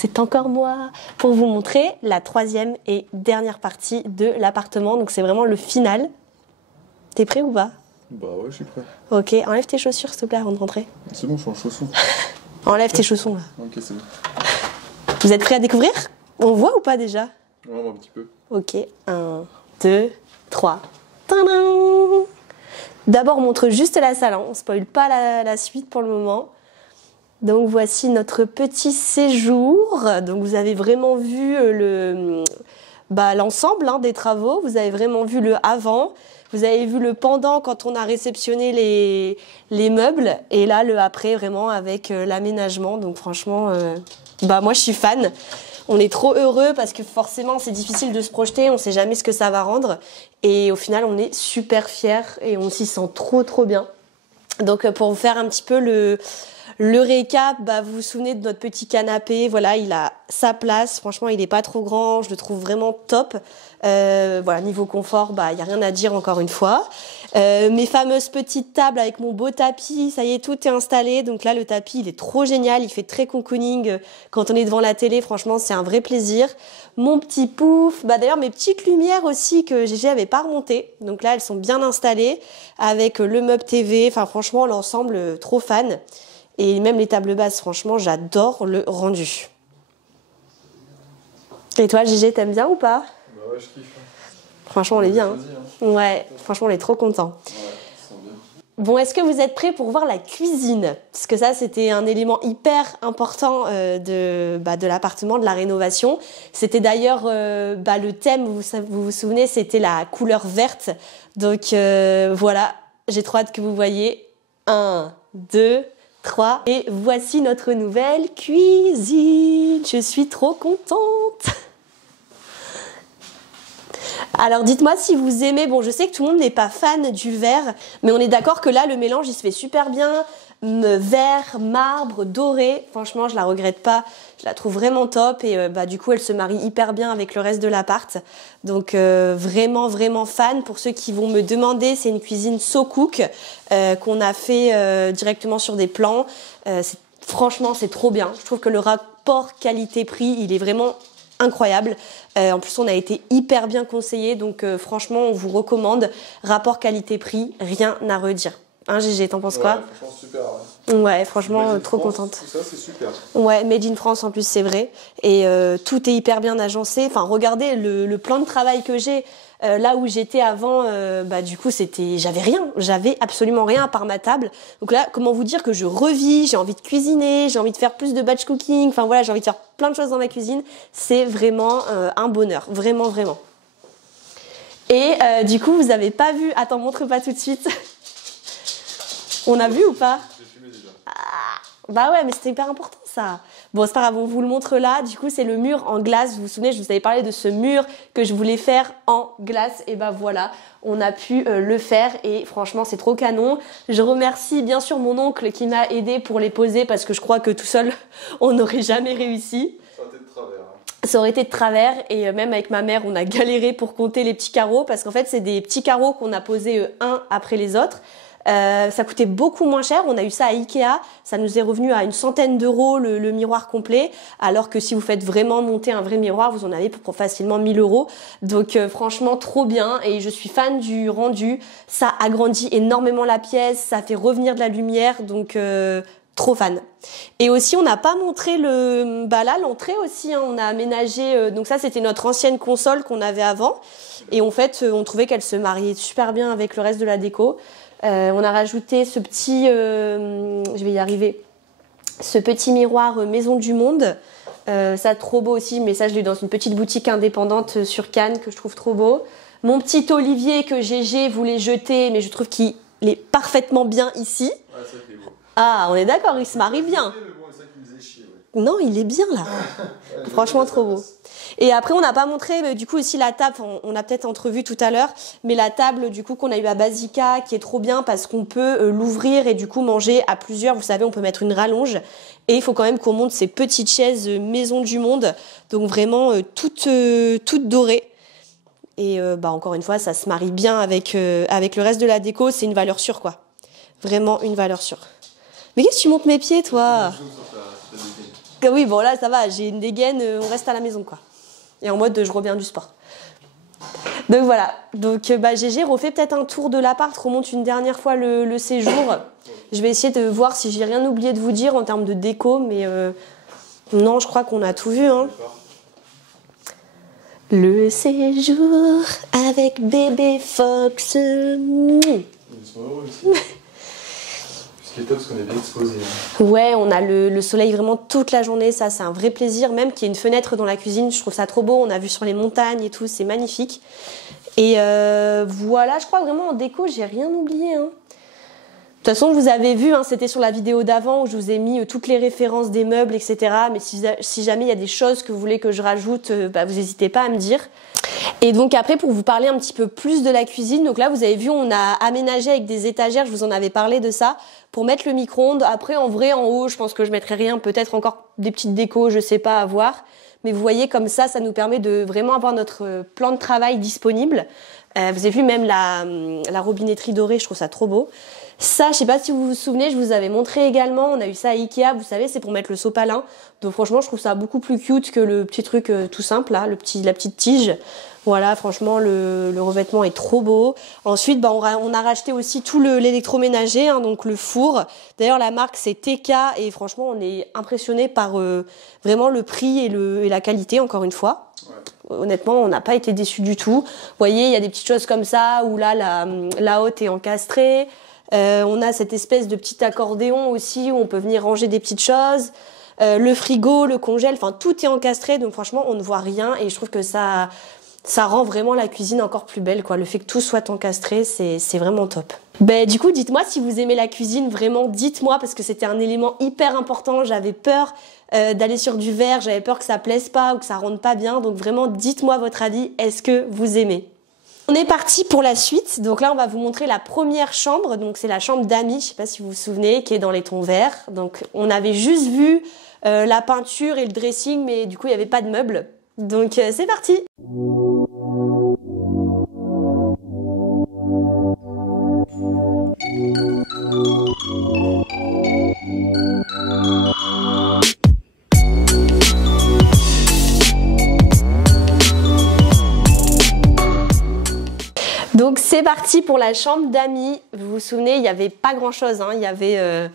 c'est encore moi, pour vous montrer la troisième et dernière partie de l'appartement. Donc c'est vraiment le final. T'es prêt ou pas? Bah ouais, je suis prêt. Ok, enlève tes chaussures s'il te plaît avant de rentrer. C'est bon, je suis en chaussons. Enlève tes chaussons là. Ok, c'est bon. Vous êtes prêts à découvrir? On voit ou pas déjà? Ouais, un petit peu. Ok, 1, 2, 3. Tadam! D'abord on montre juste la salle, hein. On ne spoile pas la suite pour le moment. Donc voici notre petit séjour. Donc vous avez vraiment vu l'ensemble des travaux. Vous avez vraiment vu le avant. Vous avez vu le pendant quand on a réceptionné les meubles. Et là le après vraiment avec l'aménagement. Donc franchement, moi je suis fan. On est trop heureux parce que forcément c'est difficile de se projeter. On ne sait jamais ce que ça va rendre. Et au final on est super fiers et on s'y sent trop bien. Donc pour vous faire un petit peu le récap, vous vous souvenez de notre petit canapé, voilà, il a sa place, franchement il est pas trop grand, je le trouve vraiment top. Voilà, niveau confort, il y a rien à dire encore une fois. Mes fameuses petites tables avec mon beau tapis, ça y est, tout est installé. Donc là le tapis il est trop génial, il fait très cocooning quand on est devant la télé, franchement c'est un vrai plaisir. Mon petit pouf, d'ailleurs mes petites lumières aussi que Gégé avait pas remontées, donc là elles sont bien installées avec le meuble TV, enfin franchement l'ensemble trop fan. Et même les tables basses, franchement, j'adore le rendu. Et toi, Gégé, t'aimes bien ou pas? Bah ouais, je kiffe. Franchement, on est bien. Choisi, hein. Ouais, franchement, on est trop contents. Ouais, ça sent bien. Bon, est-ce que vous êtes prêts pour voir la cuisine? Parce que ça, c'était un élément hyper important de l'appartement, de la rénovation. C'était d'ailleurs le thème, vous vous souvenez, c'était la couleur verte. Donc voilà, j'ai trop hâte que vous voyez. 1, 2... 3. Et voici notre nouvelle cuisine. Je suis trop contente. Alors dites-moi si vous aimez, je sais que tout le monde n'est pas fan du vert, mais on est d'accord que là le mélange il se fait super bien. Vert, marbre, doré, franchement je la regrette pas, je la trouve vraiment top et du coup elle se marie hyper bien avec le reste de l'appart. Donc vraiment fan. Pour ceux qui vont me demander, c'est une cuisine So Cook qu'on a fait directement sur des plans. Franchement c'est trop bien, je trouve que le rapport qualité-prix il est vraiment incroyable. En plus on a été hyper bien conseillé, donc franchement on vous recommande. Rapport qualité-prix, rien à redire. Hein Gégé, t'en penses quoi? Franchement super. Ouais, franchement trop contente. Tout ça c'est super. Ouais, Made in France en plus c'est vrai. Et tout est hyper bien agencé. Enfin regardez le plan de travail que j'ai. Là où j'étais avant, du coup j'avais absolument rien à part ma table. Donc là, comment vous dire que je revis, j'ai envie de cuisiner, j'ai envie de faire plus de batch cooking, enfin voilà, j'ai envie de faire plein de choses dans ma cuisine. C'est vraiment un bonheur, vraiment. Et du coup, vous avez pas vu, attends, montre pas tout de suite. On a vu ou pas? J'ai fumé déjà. Bah ouais, mais c'était hyper important ça. Bon, c'est pas grave, on vous le montre là. Du coup, c'est le mur en glace. Vous vous souvenez, je vous avais parlé de ce mur que je voulais faire en glace. Et voilà, on a pu le faire et franchement, c'est trop canon. Je remercie bien sûr mon oncle qui m'a aidé pour les poser parce que je crois que tout seul, on n'aurait jamais réussi. Ça a été de travers. Ça aurait été de travers et même avec ma mère, on a galéré pour compter les petits carreaux parce qu'en fait, c'est des petits carreaux qu'on a posés un après les autres. Ça coûtait beaucoup moins cher, on a eu ça à Ikea, ça nous est revenu à une centaine d'euros le miroir complet, alors que si vous faites vraiment monter un vrai miroir, vous en avez pour facilement 1000 euros. Donc franchement trop bien et je suis fan du rendu, ça agrandit énormément la pièce, ça fait revenir de la lumière, donc trop fan. Et aussi on n'a pas montré l'entrée aussi, hein, on a aménagé, donc ça c'était notre ancienne console qu'on avait avant et en fait on trouvait qu'elle se mariait super bien avec le reste de la déco. On a rajouté ce petit, je vais y arriver, ce petit miroir Maison du Monde. Ça trop beau aussi, mais ça je l'ai eu dans une petite boutique indépendante sur Cannes que je trouve trop beau. Mon petit Olivier que Gégé voulait jeter, mais je trouve qu'il est parfaitement bien ici. Ouais, ça fait beau. Ah, on est d'accord, il se marie bien. Mais bon, c'est ça qui me faisait chier, ouais. Non, il est bien là. Franchement, trop beau. Et après, on n'a pas montré, mais du coup aussi la table, on a peut-être entrevu tout à l'heure, mais la table du coup qu'on a eu à Basica, qui est trop bien parce qu'on peut l'ouvrir et du coup manger à plusieurs. Vous savez, on peut mettre une rallonge et il faut quand même qu'on monte ces petites chaises Maison du Monde, donc vraiment toutes dorées. Et encore une fois, ça se marie bien avec le reste de la déco. C'est une valeur sûre, quoi. Vraiment une valeur sûre. Mais qu'est-ce que tu montes mes pieds, toi? Oui, bon là, ça va, j'ai une dégaine, on reste à la maison, quoi. Et en mode, je reviens du sport. Donc voilà, donc GG refait peut-être un tour de l'appart, remonte une dernière fois le séjour. Je vais essayer de voir si j'ai rien oublié de vous dire en termes de déco, mais non, je crois qu'on a tout vu. Hein. Le séjour avec bébé Fox. Ils sont heureux aussi. Ce qui est top, parce qu'on est bien exposé. Hein. Ouais, on a le soleil vraiment toute la journée, ça c'est un vrai plaisir. Même qu'il y ait une fenêtre dans la cuisine, je trouve ça trop beau. On a vu sur les montagnes et tout, c'est magnifique. Et voilà, je crois vraiment en déco, j'ai rien oublié. Hein. De toute façon, vous avez vu, hein, c'était sur la vidéo d'avant où je vous ai mis toutes les références des meubles, etc. Mais si jamais il y a des choses que vous voulez que je rajoute, vous n'hésitez pas à me dire. Et donc après, pour vous parler un petit peu plus de la cuisine, donc là, vous avez vu, on a aménagé avec des étagères, je vous en avais parlé de ça, pour mettre le micro-ondes. Après, en vrai, en haut, je pense que je mettrai rien, peut-être encore des petites décos, je sais pas, à voir. Mais vous voyez, comme ça nous permet de vraiment avoir notre plan de travail disponible. Vous avez vu même la robinetterie dorée, je trouve ça trop beau. Ça, je sais pas si vous vous souvenez, je vous avais montré également, on a eu ça à Ikea, vous savez, c'est pour mettre le sopalin. Donc franchement, je trouve ça beaucoup plus cute que le petit truc tout simple, là, la petite tige. Voilà, franchement, le revêtement est trop beau. Ensuite, on a racheté aussi tout l'électroménager, hein, donc le four. D'ailleurs, la marque, c'est TK, et franchement, on est impressionné par vraiment le prix et la qualité, encore une fois. Ouais. Honnêtement, on n'a pas été déçus du tout. Vous voyez, il y a des petites choses comme ça, où là, la hotte est encastrée. On a cette espèce de petit accordéon aussi, où on peut venir ranger des petites choses. Le frigo, le congèle, enfin, tout est encastré, donc franchement, on ne voit rien, et je trouve que ça rend vraiment la cuisine encore plus belle, quoi. Le fait que tout soit encastré, c'est vraiment top. Du coup, dites-moi si vous aimez la cuisine, vraiment, dites-moi, parce que c'était un élément hyper important. J'avais peur d'aller sur du verre, j'avais peur que ça plaise pas ou que ça rentre pas bien. Donc vraiment, dites-moi votre avis, est-ce que vous aimez? On est parti pour la suite. Donc là, on va vous montrer la première chambre. Donc c'est la chambre d'amis, je sais pas si vous vous souvenez, qui est dans les tons verts. Donc on avait juste vu la peinture et le dressing, mais du coup, il n'y avait pas de meubles. Donc c'est parti! Donc c'est parti pour la chambre d'amis. Vous vous souvenez, il n'y avait pas grand chose, hein. Il y avait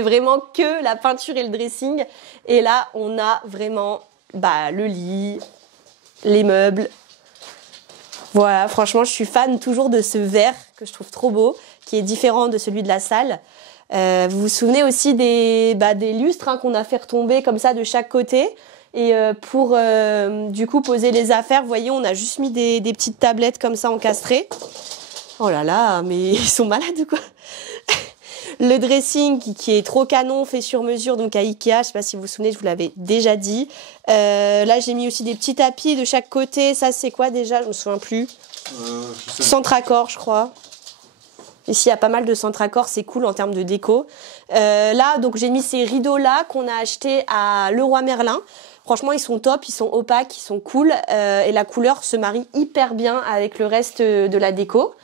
vraiment que la peinture et le dressing. Et là, on a vraiment le lit, les meubles. Voilà, franchement, je suis fan toujours de ce vert que je trouve trop beau, qui est différent de celui de la salle. Vous vous souvenez aussi des lustres, hein, qu'on a fait retomber comme ça de chaque côté. Et pour du coup poser les affaires, vous voyez, on a juste mis des petites tablettes comme ça encastrées. Oh là là, mais ils sont malades ou quoi? Le dressing qui est trop canon, fait sur mesure, donc à Ikea, je sais pas si vous vous souvenez, je vous l'avais déjà dit. Là, j'ai mis aussi des petits tapis de chaque côté. Ça, c'est quoi déjà? Je me souviens plus. Centre-accord, je crois. Ici, il y a pas mal de centre-accord, c'est cool en termes de déco. Là, donc j'ai mis ces rideaux-là qu'on a achetés à Leroy Merlin. Franchement, ils sont top, ils sont opaques, ils sont cool. Et la couleur se marie hyper bien avec le reste de la déco.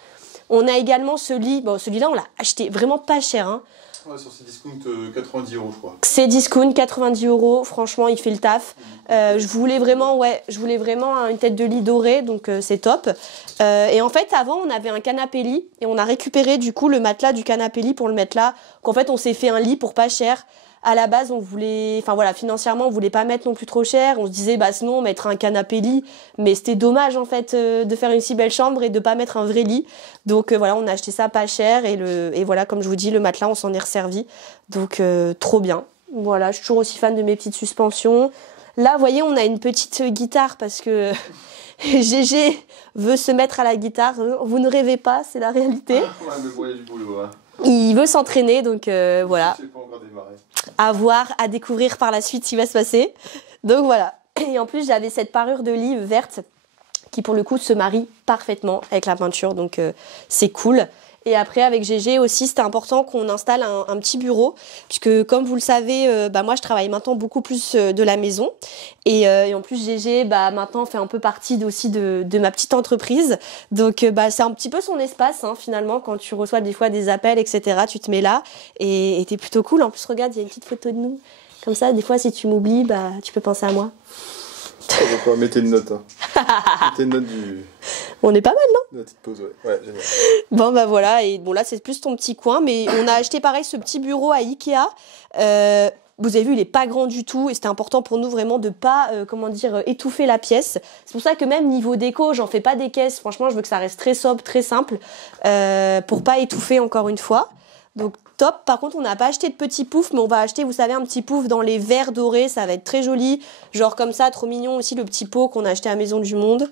On a également ce lit. Bon, celui-là, on l'a acheté vraiment pas cher. Hein. Ouais, sur ces discounts, 90 €, je crois. C'est discount, 90 €. Franchement, il fait le taf. Je voulais vraiment une tête de lit dorée, donc c'est top. Et en fait, avant, on avait un canapé lit et on a récupéré du coup le matelas du canapé lit pour le mettre là. Qu'en fait, on s'est fait un lit pour pas cher. À la base, financièrement, on voulait pas mettre non plus trop cher. On se disait, sinon, on mettrait un canapé lit. Mais c'était dommage, en fait, de faire une si belle chambre et de pas mettre un vrai lit. Donc, voilà, on a acheté ça pas cher. Et voilà, comme je vous dis, le matelas, on s'en est resservi. Donc, trop bien. Voilà, je suis toujours aussi fan de mes petites suspensions. Là, vous voyez, on a une petite guitare parce que GG veut se mettre à la guitare. Vous ne rêvez pas, c'est la réalité. Ouais, mais bon, il y a du boulot, hein. Il veut s'entraîner, donc voilà. Je sais pas encore démarrer. À voir, à découvrir par la suite ce qui va se passer. Donc voilà. Et en plus, j'avais cette parure de lit verte qui, pour le coup, se marie parfaitement avec la peinture. Donc c'est cool. Et après, avec GG aussi, c'était important qu'on installe un petit bureau. Puisque, comme vous le savez, moi, je travaille maintenant beaucoup plus de la maison. Et en plus, GG, maintenant, fait un peu partie aussi de ma petite entreprise. Donc, c'est un petit peu son espace, hein, finalement. Quand tu reçois des fois des appels, etc., tu te mets là. Et t'es plutôt cool. En plus, regarde, il y a une petite photo de nous. Comme ça, des fois, si tu m'oublies, bah, tu peux penser à moi. Pourquoi mettez une note. Hein. Mettez une note du... On est pas mal, non? La petite pause, ouais. Ouais, génial. Bon, bah voilà. Et bon, là, c'est plus ton petit coin. Mais on a acheté, pareil, ce petit bureau à Ikea. Vous avez vu, il est pas grand du tout. Et c'était important pour nous, vraiment, de pas, étouffer la pièce. C'est pour ça que même niveau déco, j'en fais pas des caisses. Franchement, je veux que ça reste très sobre, très simple. Pour pas étouffer, encore une fois. Donc, top. Par contre, on n'a pas acheté de petits poufs, mais on va acheter, vous savez, un petit pouf dans les verres dorés. Ça va être très joli. Genre comme ça, trop mignon aussi, le petit pot qu'on a acheté à Maison du Monde.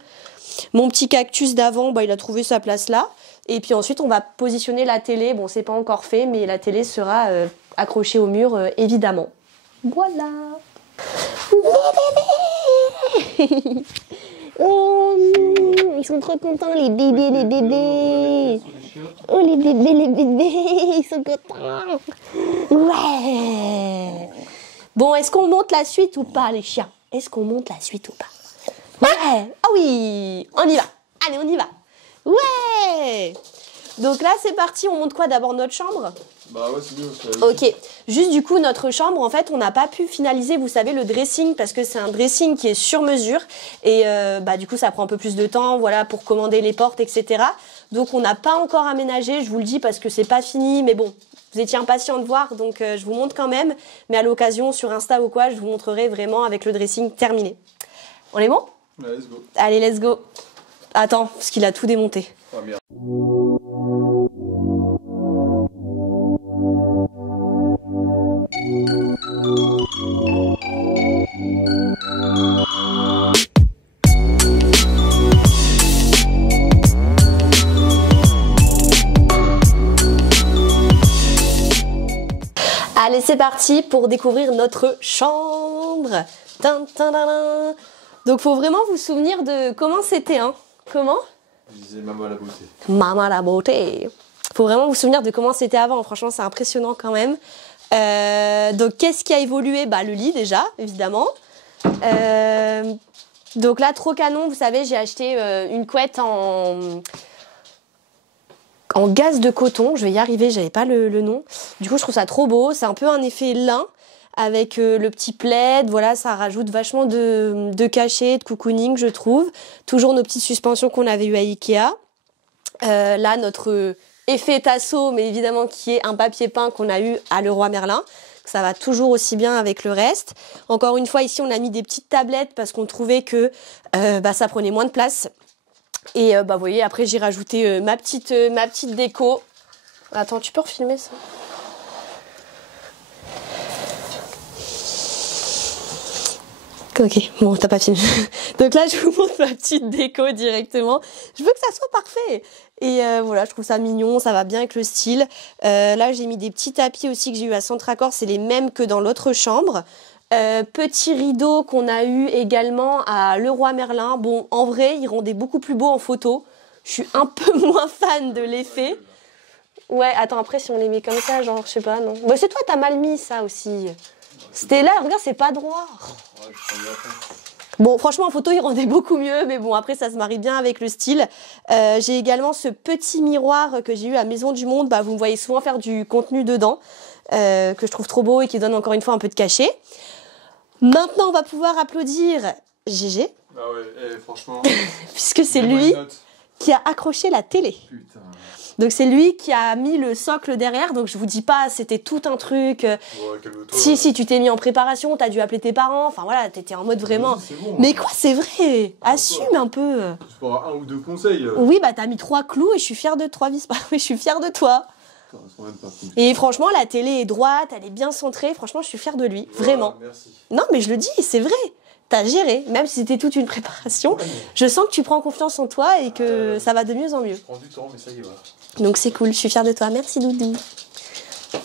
Mon petit cactus d'avant, bah, il a trouvé sa place là. Et puis ensuite, on va positionner la télé. Bon, c'est pas encore fait, mais la télé sera accrochée au mur, évidemment. Voilà. Oh, ils sont trop contents, les bébés, les bébés. Oh, les bébés, ils sont contents. Ouais. Bon, est-ce qu'on monte la suite ou pas, les chiens? Est-ce qu'on monte la suite ou pas? Ouais. Ah oui, on y va. Allez, on y va. Ouais. Donc là, c'est parti. On monte quoi d'abord? Notre chambre? Bah ouais, c'est mieux. Ok. Juste du coup, notre chambre, en fait, on n'a pas pu finaliser, vous savez, le dressing parce que c'est un dressing qui est sur mesure et bah du coup, ça prend un peu plus de temps, voilà, pour commander les portes, etc. Donc, on n'a pas encore aménagé. Je vous le dis parce que c'est pas fini, mais bon. Vous étiez impatient de voir, donc je vous montre quand même. Mais à l'occasion, sur Insta ou quoi, je vous montrerai vraiment avec le dressing terminé. On est bon? Ouais, let's go. Allez, let's go. Attends, parce qu'il a tout démonté. Oh merde. Allez, c'est parti pour découvrir notre chambre. Tin, tin, tin, tin. Donc, faut vraiment vous souvenir de comment c'était, hein. Comment? Je disais maman la beauté. Maman la beauté. Faut vraiment vous souvenir de comment c'était avant. Franchement, c'est impressionnant quand même. Donc, qu'est-ce qui a évolué? Bah, le lit déjà, évidemment. Donc là, trop canon. Vous savez, j'ai acheté une couette en gaze de coton. Je vais y arriver, j'avais pas le nom. Du coup, je trouve ça trop beau. C'est un peu un effet lin avec le petit plaid. Voilà, ça rajoute vachement de cachet, de cocooning, je trouve. Toujours nos petites suspensions qu'on avait eues à Ikea. Là, notre effet tasso, mais évidemment qui est un papier peint qu'on a eu à Leroy Merlin. Ça va toujours aussi bien avec le reste. Encore une fois, ici, on a mis des petites tablettes parce qu'on trouvait que ça prenait moins de place. Et vous voyez, après, j'ai rajouté ma petite déco. Attends, tu peux refilmer ça? Ok, bon, t'as pas filmé. Donc là, je vous montre ma petite déco directement. Je veux que ça soit parfait. Et voilà, je trouve ça mignon, ça va bien avec le style. Là, j'ai mis des petits tapis aussi que j'ai eu à Centracor. C'est les mêmes que dans l'autre chambre. Petit rideau qu'on a eu également à Leroy Merlin. Bon, en vrai, il rendait beaucoup plus beau en photo. Je suis un peu moins fan de l'effet. Ouais, attends, après, si on les met comme ça, genre, je sais pas, non. Bah, c'est toi, t'as mal mis ça aussi. C'était là, regarde, c'est pas droit. Ouais, je prends bien après. Bon, franchement, en photo, il rendait beaucoup mieux, mais bon, après, ça se marie bien avec le style. J'ai également ce petit miroir que j'ai eu à Maison du Monde. Bah, vous me voyez souvent faire du contenu dedans, que je trouve trop beau et qui donne encore une fois un peu de cachet. Maintenant, on va pouvoir applaudir Gégé, Ah ouais, franchement. puisque c'est lui qui a accroché la télé. Putain. Donc c'est lui qui a mis le socle derrière, donc je vous dis pas, c'était tout un truc. Ouais, calme-toi. Si, tu t'es mis en préparation, t'as dû appeler tes parents, enfin voilà, t'étais en mode vraiment... Oui, c'est bon. Mais quoi, c'est vrai, assume un peu. C'est pour un ou deux conseils. Oui, bah t'as mis 3 clous et je suis fière de 3 vis. Oui, je suis fière de toi. Putain, ils sont même pas fous. Et franchement, la télé est droite, elle est bien centrée, franchement, je suis fière de lui, Voilà, vraiment. Merci. Non, mais je le dis, c'est vrai. T'as géré, même si c'était toute une préparation. Ouais, mais Je sens que tu prends confiance en toi et que ça va de mieux en mieux. je prends du temps, mais ça y va. Donc c'est cool, je suis fière de toi. Merci Doudou.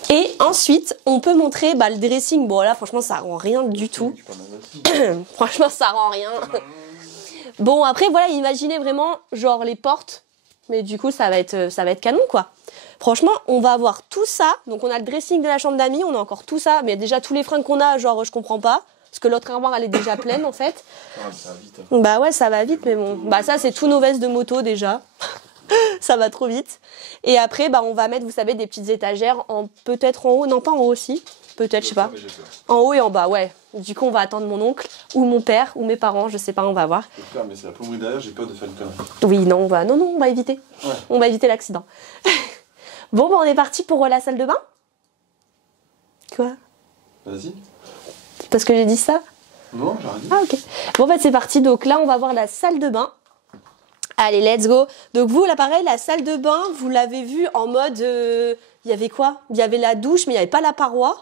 Et ensuite, on peut montrer le dressing. Bon là, franchement, ça rend rien du tout. Tu parles d'un aussi. Franchement, ça rend rien. Bon, après, voilà, imaginez vraiment, genre, les portes. Mais du coup, ça va être canon, quoi. Franchement, on va avoir tout ça. Donc, on a le dressing de la chambre d'amis, on a encore tout ça. Mais déjà, tous les fringues qu'on a, genre, je comprends pas. Parce que l'autre armoire, elle est déjà pleine, en fait. Ah, ça va vite. Hein. Bah ouais, ça va vite, mais bon. Bah ça, c'est tous nos vestes de moto, déjà. Ça va trop vite. Et après, on va mettre, vous savez, des petites étagères, peut-être en haut. Non, pas en haut aussi. peut-être, je sais pas. Mais j'ai peur. En haut et en bas, ouais. Du coup, on va attendre mon oncle, ou mon père, ou mes parents, je sais pas, on va voir. J'ai peur, mais c'est la plomberie derrière, j'ai peur de faire une connerie. Oui, non, on va éviter. Ouais. On va éviter l'accident. Bon, bah, on est parti pour la salle de bain. Quoi? Vas-y. Parce que j'ai dit ça? Non, j'ai rien dit. Ah, ok. Bon, bah, c'est parti. Donc là, on va voir la salle de bain. Allez, let's go. Donc vous, là, pareil, la salle de bain, vous l'avez vue en mode... Il y avait quoi? Il y avait la douche, mais il n'y avait pas la paroi.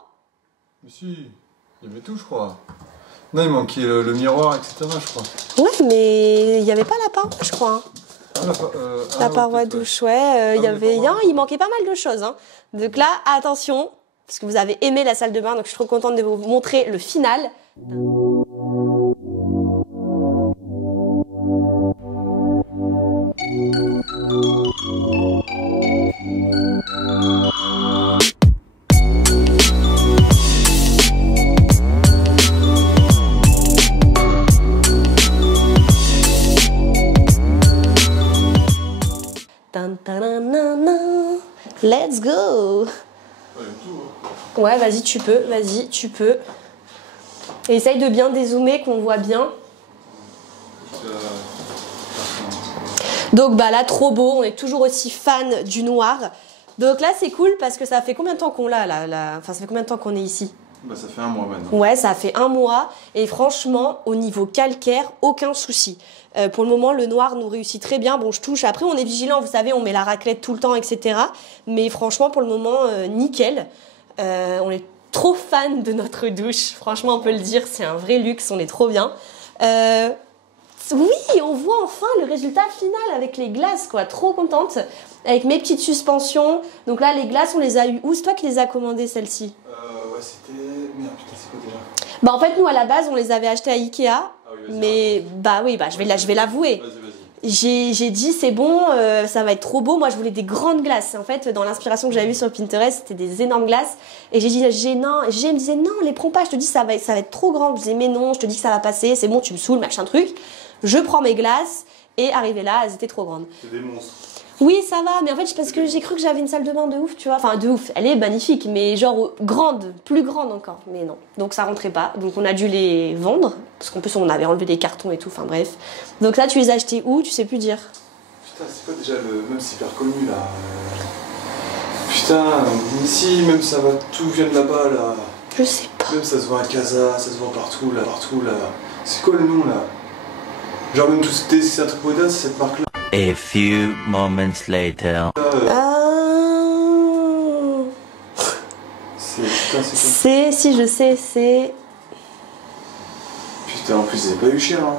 Mais si, il y avait tout, je crois. Non, il manquait le miroir, etc., je crois. Ouais, mais il n'y avait pas la paroi, je crois. Hein. La paroi ouais, douche, ouais. Il manquait pas mal de choses. Hein. Donc là, attention, parce que vous avez aimé la salle de bain, donc je suis trop contente de vous montrer le final. Let's go! Ouais, tout, hein. Ouais, vas-y, tu peux. Et essaye de bien dézoomer, qu'on voit bien. Donc bah là, trop beau, on est toujours aussi fan du noir. Donc là, c'est cool parce que ça fait combien de temps qu'on l'a là? Enfin, ça fait combien de temps qu'on est ici? Bah, ça fait un mois maintenant. Ouais, ça fait un mois. Et franchement, au niveau calcaire, aucun souci. Pour le moment, le noir nous réussit très bien. Bon, je touche. Après, on est vigilant, vous savez, on met la raclette tout le temps, etc. Mais franchement, pour le moment, nickel. On est trop fan de notre douche. Franchement, on peut le dire, c'est un vrai luxe, on est trop bien. Oui, on voit enfin le résultat final avec les glaces, quoi. Trop contente. Avec mes petites suspensions. Donc là, les glaces, on les a eues où? C'est toi qui les as commandées, celles-ci? Ouais, c'était... Merde, putain, c'est quoi déjà? Bah en fait, nous, à la base, on les avait achetées à Ikea. Ah oui, Mais bah oui, bah je vais l'avouer. Vas-y. J'ai dit c'est bon, ça va être trop beau. Moi je voulais des grandes glaces. En fait, dans l'inspiration que j'avais vue sur Pinterest, c'était des énormes glaces. Et j'ai dit non. Et Gégé me disait non, les prends pas. Je te dis ça va être trop grand. Je disais mais non, je te dis que ça va passer. C'est bon, tu me saoules, machin truc. Je prends mes glaces et arrivé là, elles étaient trop grandes. C'est des monstres. Oui, ça va, mais en fait, c'est parce que j'ai cru que j'avais une salle de bain de ouf, tu vois. Enfin, de ouf, elle est magnifique, mais genre grande, plus grande encore. Mais non, donc ça rentrait pas. Donc on a dû les vendre, parce qu'en plus on avait enlevé des cartons et tout, enfin bref. Donc là, tu les as achetés où? Tu sais plus dire. Putain, c'est quoi déjà le... Même c'est hyper connu, là. Putain, ici, même ça va... Tout vient de là-bas, là. Je sais pas. Même ça se voit à Casa, ça se voit partout, là. C'est quoi le nom, là? Genre même tout c'est un truc moderne, c'est cette marque-là. A few moments later. Putain, c'est quoi? Si je sais, c'est... Putain, en plus, c'est pas eu cher, hein.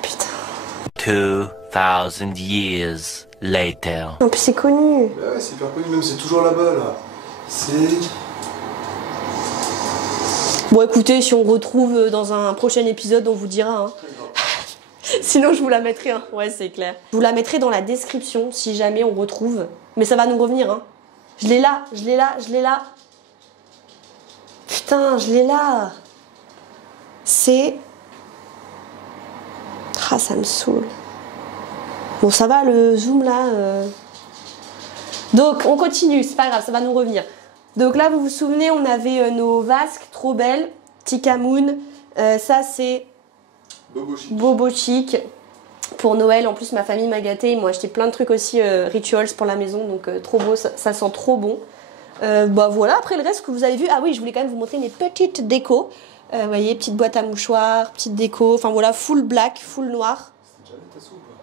Putain. 2000 years later. En plus, c'est connu. Bah ouais, c'est hyper connu, même c'est toujours là-bas, là. C'est... Bon, écoutez, si on retrouve dans un prochain épisode, on vous dira, hein. Sinon, je vous la mettrai, hein. Ouais, c'est clair. Je vous la mettrai dans la description si jamais on retrouve. Mais ça va nous revenir, hein. Je l'ai là. Putain, je l'ai là. C'est... Ah, ça me saoule. Bon, ça va, le zoom, là. Donc, on continue. C'est pas grave, ça va nous revenir. Donc là, vous vous souvenez, on avait nos vasques trop belles. Tikamoon. Ça, c'est... Bobo Chic pour Noël. En plus ma famille m'a gâté, ils m'ont acheté plein de trucs aussi rituals pour la maison, donc trop beau, ça sent trop bon. Bah voilà, après le reste que vous avez vu, ah oui, je voulais quand même vous montrer mes petites décos. Vous voyez, petite boîte à mouchoirs, petite déco, enfin voilà, full black, full noir.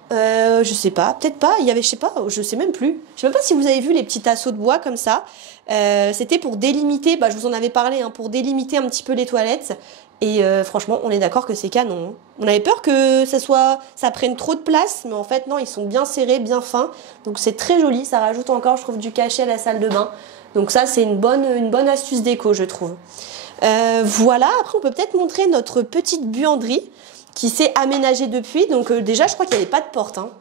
Je sais pas, peut-être pas, il y avait, je sais même plus. Je sais même pas si vous avez vu les petits tasseaux de bois comme ça. C'était pour délimiter, bah je vous en avais parlé, hein, pour délimiter un petit peu les toilettes. Et franchement, on est d'accord que c'est canon. Hein. On avait peur que ça prenne trop de place, mais en fait non, ils sont bien serrés, bien fins. Donc c'est très joli, ça rajoute encore, je trouve, du cachet à la salle de bain. Donc ça, c'est une bonne astuce déco, je trouve. Voilà, après on peut peut-être montrer notre petite buanderie qui s'est aménagée depuis. Donc déjà, je crois qu'il n'y avait pas de porte. Hein.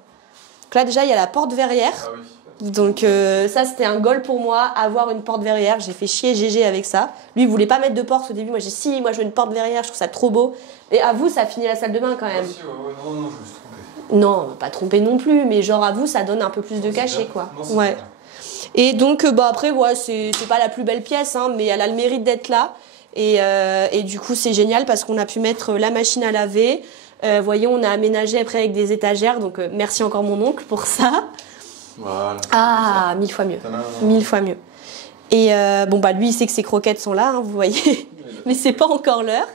Donc là déjà, il y a la porte verrière. Ah oui. Donc ça c'était un goal pour moi, avoir une porte verrière. J'ai fait chier Gégé avec ça. Lui il voulait pas mettre de porte au début. Moi j'ai dit si, moi je veux une porte verrière, je trouve ça trop beau. Et à vous ça finit la salle de bain quand même. Ah, si, ouais, non, je me suis trompé. Non, pas trompé non plus, mais genre à vous ça donne un peu plus de cachet quoi. Non, ouais. Et donc après ouais, c'est pas la plus belle pièce, hein, mais elle a le mérite d'être là. Et du coup c'est génial parce qu'on a pu mettre la machine à laver. Vous voyez, on a aménagé après avec des étagères, donc merci encore mon oncle pour ça. Voilà. Ah, 1000 fois mieux. 1000 fois mieux. Et bon bah lui il sait que ses croquettes sont là, hein, vous voyez, mais c'est pas encore l'heure.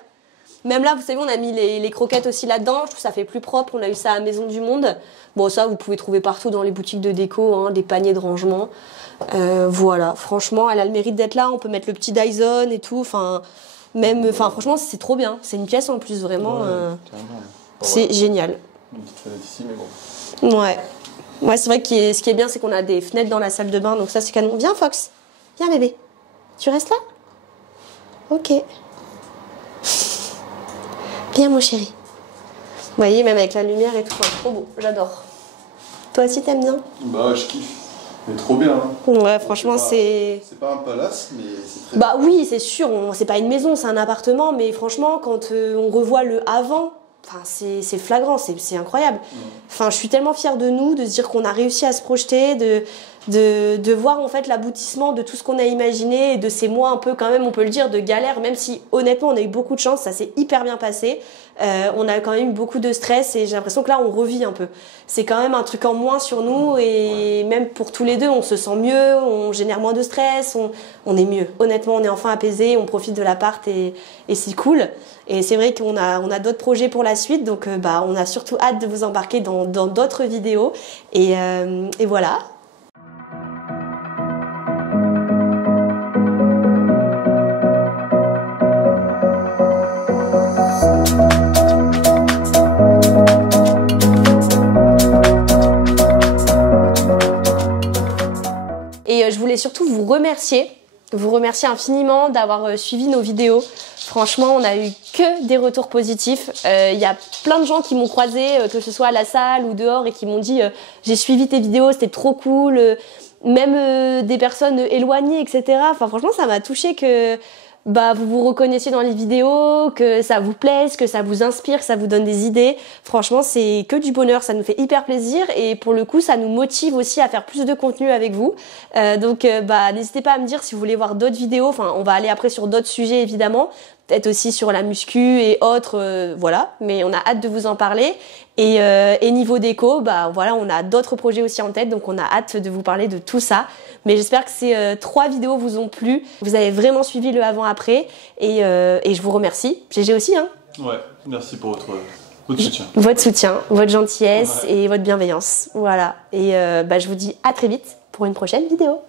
Même là, vous savez, on a mis les croquettes aussi là-dedans. Je trouve que ça fait plus propre. On a eu ça à Maison du Monde. Bon, ça, vous pouvez trouver partout dans les boutiques de déco, hein, des paniers de rangement. Voilà, franchement, elle a le mérite d'être là. On peut mettre le petit Dyson et tout. Enfin, franchement, c'est trop bien. C'est une pièce en plus, vraiment. C'est génial. Une petite fenêtre ici, mais bon. Ouais. Ouais, c'est vrai que ce qui est bien, c'est qu'on a des fenêtres dans la salle de bain. Donc ça, c'est canon. Viens, Fox. Viens, bébé. Tu restes là? Ok. Viens mon chéri. Vous voyez, même avec la lumière et tout, hein, trop beau, j'adore. Toi aussi t'aimes bien? Bah je kiffe. Mais trop bien. Hein. Ouais, franchement c'est... C'est pas un palace, mais c'est très... Bah oui, c'est sûr, c'est pas une maison, c'est un appartement, mais franchement, quand on revoit le avant, c'est flagrant, c'est incroyable. Enfin, je suis tellement fière de nous, de se dire qu'on a réussi à se projeter, de voir en fait l'aboutissement de tout ce qu'on a imaginé et de ces mois un peu quand même, on peut le dire, de galère, même si honnêtement on a eu beaucoup de chance, ça s'est hyper bien passé. On a quand même eu beaucoup de stress et j'ai l'impression que là on revit un peu. C'est quand même un truc en moins sur nous et même pour tous les deux on se sent mieux, on génère moins de stress, on est mieux. Honnêtement on est enfin apaisé, on profite de l'appart et c'est cool. Et c'est vrai qu'on a d'autres projets pour la suite, donc on a surtout hâte de vous embarquer dans d'autres vidéos et voilà. Et je voulais surtout vous remercier infiniment d'avoir suivi nos vidéos. Franchement, on a eu que des retours positifs. Il y a plein de gens qui m'ont croisé, que ce soit à la salle ou dehors, et qui m'ont dit j'ai suivi tes vidéos, c'était trop cool. Même des personnes éloignées, etc. Enfin, franchement, ça m'a touchée que vous vous reconnaissiez dans les vidéos, que ça vous plaise, que ça vous inspire, que ça vous donne des idées. Franchement, c'est que du bonheur, ça nous fait hyper plaisir et pour le coup, ça nous motive aussi à faire plus de contenu avec vous. Donc, n'hésitez pas à me dire si vous voulez voir d'autres vidéos. Enfin, on va aller après sur d'autres sujets évidemment, peut-être aussi sur la muscu et autres, voilà. Mais on a hâte de vous en parler. Et niveau déco, voilà, on a d'autres projets aussi en tête, donc on a hâte de vous parler de tout ça. Mais j'espère que ces 3 vidéos vous ont plu. Vous avez vraiment suivi le avant-après et je vous remercie. GG aussi, hein. Ouais, merci pour votre soutien. Votre soutien, votre gentillesse et votre bienveillance. Voilà. Et je vous dis à très vite pour une prochaine vidéo.